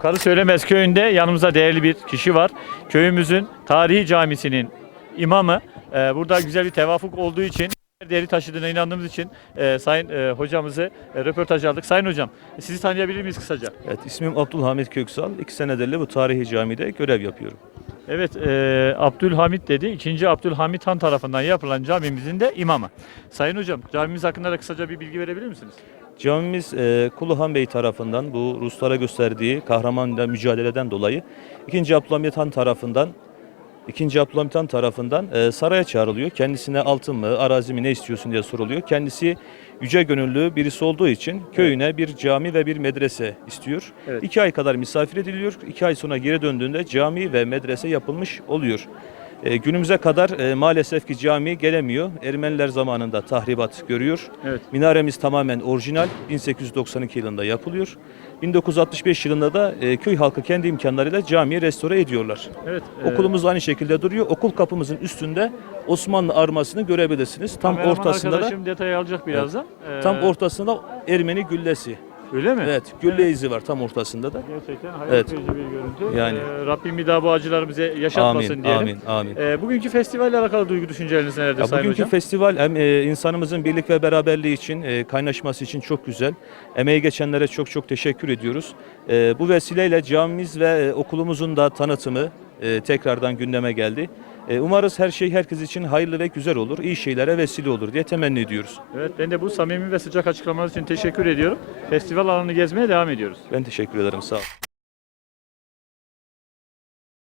Yukarı Söylemez köyünde yanımızda değerli bir kişi var. Köyümüzün tarihi camisinin imamı. Ee, burada güzel bir tevafuk olduğu için değeri taşıdığına inandığımız için e, Sayın e, hocamızı e, röportaj aldık. Sayın hocam sizi tanıyabilir miyiz kısaca? Evet, ismim Abdülhamit Köksal. İki senedir bu tarihi camide görev yapıyorum. Evet, e, Abdülhamit dedi. İkinci Abdülhamit Han tarafından yapılan camimizin de imamı. Sayın hocam, camimiz hakkında da kısaca bir bilgi verebilir misiniz? Camimiz e, Kuluhan Bey tarafından bu Ruslara gösterdiği kahramanla mücadeleden dolayı ikinci Abdülhamit Han tarafından İkinci Abdülhamit Han tarafından e, saraya çağrılıyor. Kendisine altın mı, arazi mi ne istiyorsun diye soruluyor. Kendisi yüce gönüllü birisi olduğu için köyüne bir cami ve bir medrese istiyor. Evet. İki ay kadar misafir ediliyor. İki ay sonra geri döndüğünde cami ve medrese yapılmış oluyor. E, günümüze kadar e, maalesef ki cami gelemiyor. Ermeniler zamanında tahribat görüyor. Evet. Minaremiz tamamen orijinal. 1892 yılında yapılıyor. 1965 yılında da e, köy halkı kendi imkanlarıyla camiyi restore ediyorlar. Evet. e, Okulumuz aynı şekilde duruyor. Okul kapımızın üstünde Osmanlı armasını görebilirsiniz. Tam kameraman ortasında da detayı alacak birazdan. E, tam ortasında Ermeni güllesi. Öyle mi? Evet, gülle izi var tam ortasında da. Gerçekten hayal Evet. bir görüntü. Yani. E, Rabbim bir daha bu acıları bize yaşatmasın Amin, diyelim. amin, amin. E, bugünkü festivalle alakalı duygu düşünceleriniz nelerdir Ya Sayın bugünkü hocam? festival hem e, insanımızın birlik ve beraberliği için, e, kaynaşması için çok güzel. Emeği geçenlere çok çok teşekkür ediyoruz. E, bu vesileyle camimiz ve e, okulumuzun da tanıtımı e, tekrardan gündeme geldi. E, umarız her şey herkes için hayırlı ve güzel olur, iyi şeylere vesile olur diye temenni ediyoruz. Evet ben de bu samimi ve sıcak açıklamanız için teşekkür ediyorum. Festival alanını gezmeye devam ediyoruz. Ben teşekkür ederim, sağ olun.